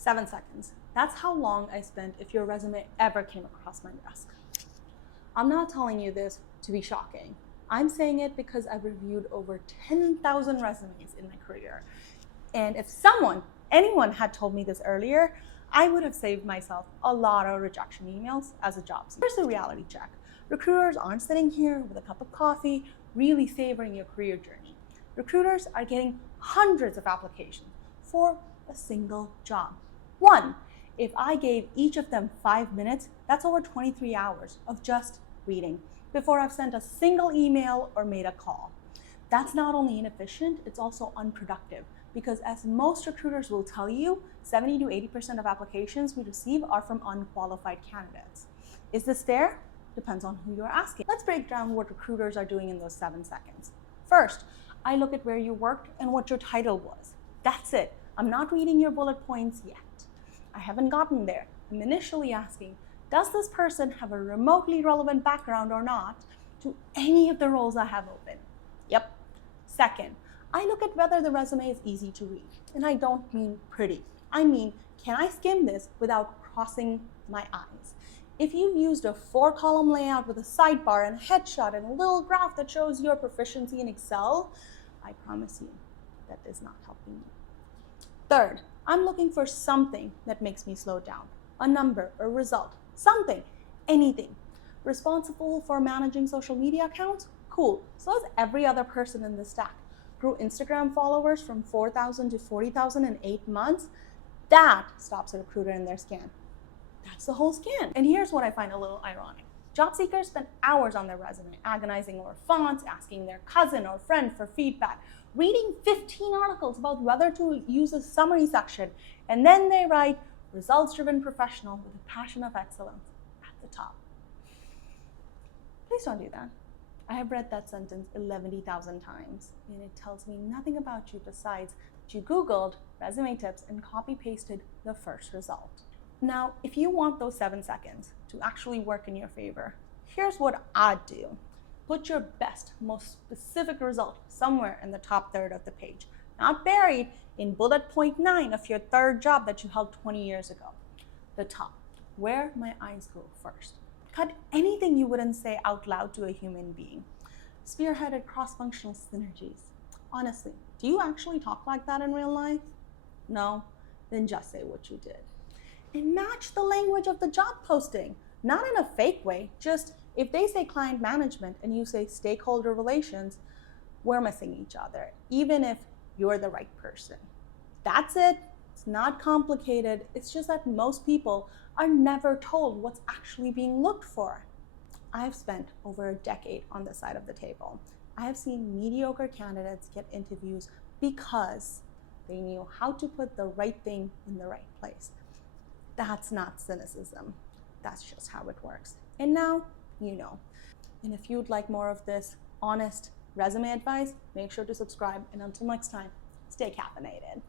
7 seconds. That's how long I spent if your resume ever came across my desk. I'm not telling you this to be shocking. I'm saying it because I've reviewed over 10,000 resumes in my career. And if anyone had told me this earlier, I would have saved myself a lot of rejection emails as a job seeker. Here's the reality check. Recruiters aren't sitting here with a cup of coffee, really savoring your career journey. Recruiters are getting hundreds of applications for a single job. One, if I gave each of them 5 minutes, that's over 23 hours of just reading before I've sent a single email or made a call. That's not only inefficient, it's also unproductive, because as most recruiters will tell you, 70 to 80% of applications we receive are from unqualified candidates. Is this fair? Depends on who you're asking. Let's break down what recruiters are doing in those 7 seconds. First, I look at where you worked and what your title was. That's it. I'm not reading your bullet points yet. I haven't gotten there. I'm initially asking, does this person have a remotely relevant background or not to any of the roles I have open? Yep. Second, I look at whether the resume is easy to read. And I don't mean pretty. I mean, can I skim this without crossing my eyes? If you've used a 4-column layout with a sidebar and a headshot and a little graph that shows your proficiency in Excel, I promise you that is not helping me. Third, I'm looking for something that makes me slow down. A number, a result, something, anything. Responsible for managing social media accounts? Cool. So is every other person in the stack. Grew Instagram followers from 4,000 to 40,000 in 8 months? That stops a recruiter in their scan. That's the whole scan. And here's what I find a little ironic. Job seekers spend hours on their resume, agonizing over fonts, asking their cousin or friend for feedback, reading 15 articles about whether to use a summary section, and then they write results-driven professional with a passion of excellence at the top. Please don't do that. I have read that sentence 11,000 times, and it tells me nothing about you besides that you Googled resume tips and copy-pasted the first result. Now, if you want those 7 seconds to actually work in your favor, here's what I'd do. Put your best, most specific result somewhere in the top third of the page, not buried in bullet point 9 of your third job that you held 20 years ago. The top, where my eyes go first. Cut anything you wouldn't say out loud to a human being. Spearheaded cross-functional synergies. Honestly, do you actually talk like that in real life? No? Then just say what you did. And match the language of the job posting. Not in a fake way, just if they say client management and you say stakeholder relations, we're missing each other, even if you're the right person. That's it. It's not complicated. It's just that most people are never told what's actually being looked for. I've spent over a decade on this side of the table. I have seen mediocre candidates get interviews because they knew how to put the right thing in the right place. That's not cynicism. That's just how it works. And now, you know. And if you'd like more of this honest resume advice, make sure to subscribe. And until next time, stay caffeinated.